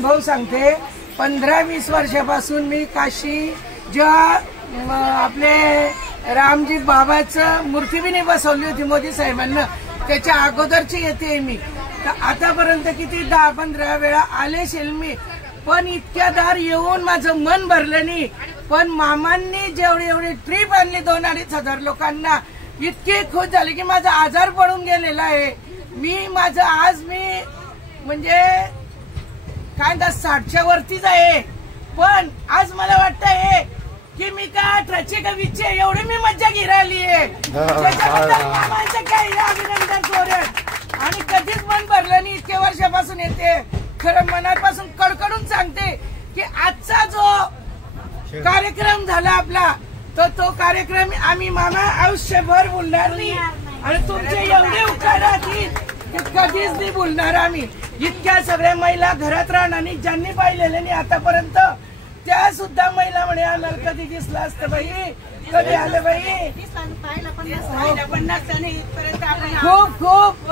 अनुभव सांगते। 15-20 वर्षापासून मी काशी जेव्हा आपले रामजी बाबाचं मूर्ती बी नाही बसवली होती मोदी साहेबांना, त्याच्या अगोदरची येते मी। तर आतापर्यंत किती 10-15 वेळा आले असेल मी, पण इतक्या दार येऊन माझं मन भरलं नाही। पण मामांनी जेवढी ट्रीप आणली 2-2.5 हजार लोकांना, इतके खुश झाले की माझा आजार पडून गेलेला आहे। मी माझं आज मी म्हणजे काय 60च्या वरतीच आहे, पण आज मला वाटतंय की मी का 18चे का 20चे एवढी मी मज्जा घेराली आहे। त्याच्याबद्दल मामांचं काही अभिनंदन करेन आणि कधीच मन भरलं नाही। इतके वर्षापासून येते, खरं मनापासून कडकडून सांगते की आजचा जो कार्यक्रम झाला आपला, तर तो कार्यक्रम आम्ही मामा आयुष्यभर भुलणार नाही आणि तुमचे एवढे उपकार राहतील की कधीच नाही भुलणार आम्ही। इतक्या सगळ्या महिला घरात राहणार नाही, ज्यांनी पाहिलेले नाही आतापर्यंत, त्या सुद्धा महिला म्हणे आलं कधी दिसलं असतं बाई, कधी आलं बाई। खूप खूप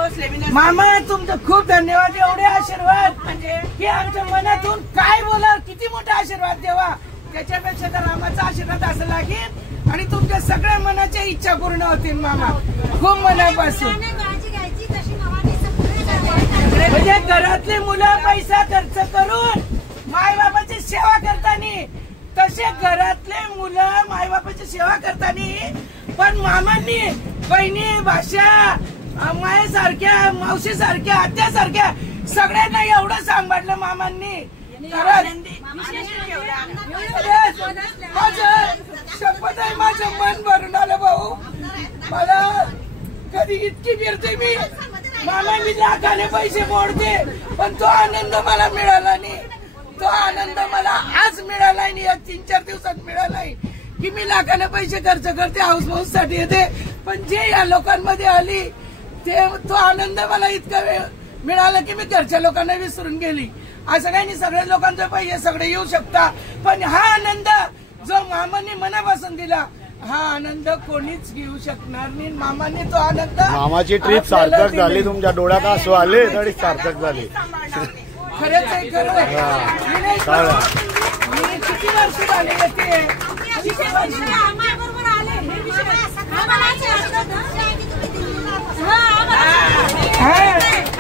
मामा तुमचं खूप धन्यवाद। एवढे आशीर्वाद की आमच्या मनातून काय बोला, किती मोठा आशीर्वाद देवा, त्याच्यापेक्षा तर रामाचा आशीर्वाद असं लागेल आणि तुमच्या सगळ्या मनाच्या इच्छा पूर्ण होतील मामा, खूप मनापासून। म्हणजे घरातले मुलं पैसा खर्च करून मायबापाची सेवा करताना, तसे घरातले मुलं मायबापाची सेवा करताना पण मामांनी बहिणी भाषा मायेसारख्या मावशीसारख्या आत्यासारख्या सगळ्यांना एवढं सांभाळलं मामांनी। शपथ आहे, माझं मन भरून आलं भाऊ। मला कधी इतकी फिरते मी, मामा मी लाखाने पैसे मोडते पण तो आनंद मला मिळाला नाही। तो आनंद मला आज मिळाला नाही, 3-4 दिवसात मिळाला नाही की मी लाखाने पैसे खर्च करते हाऊस माऊस साठी येते, पण जे या लोकांमध्ये आली ते तो आनंद मला इतका वेळ मिळाला की मी घरच्या लोकांना विसरून गेली। असं काही नाही, सगळ्या लोकांचे पैसे सगळे येऊ शकता, पण हा आनंद जो मामांनी मनापासून दिला, हा आनंद कोणीच घेऊ शकणार नाही। मामांनी तो आनंद, मामाची ट्रिप सार्थक झाली, तुमच्या डोळ्यात आसू आले तरी सार्थक झाली। खरंच आहे, खरं मी किती वर्ष झाले येते, किती वर्ष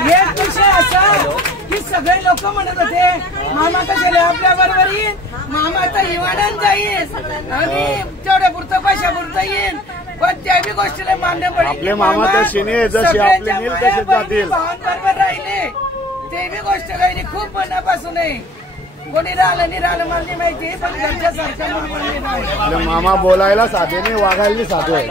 एक विषय असा की सगळे लोक म्हणत होते मामा कशाला आपल्या बरोबर येईल, मामा तर हिवाळ्यात जाईल आणि तेवढ्या पुरतं पैशा पुरतं येईल, पण त्या बी गोष्टीला मान्य पडेल। आपले मामा तर शिने जसे आपले नील तसे जातील, बरोबर राहिले ते बी गोष्ट काही खूप मनापासून आहे। कोणी राहिलं नाही राहिलं मला माहिती, पण घरच्या सारख्या मामा बोलायला साधे नाही, वागायला साधे आहे।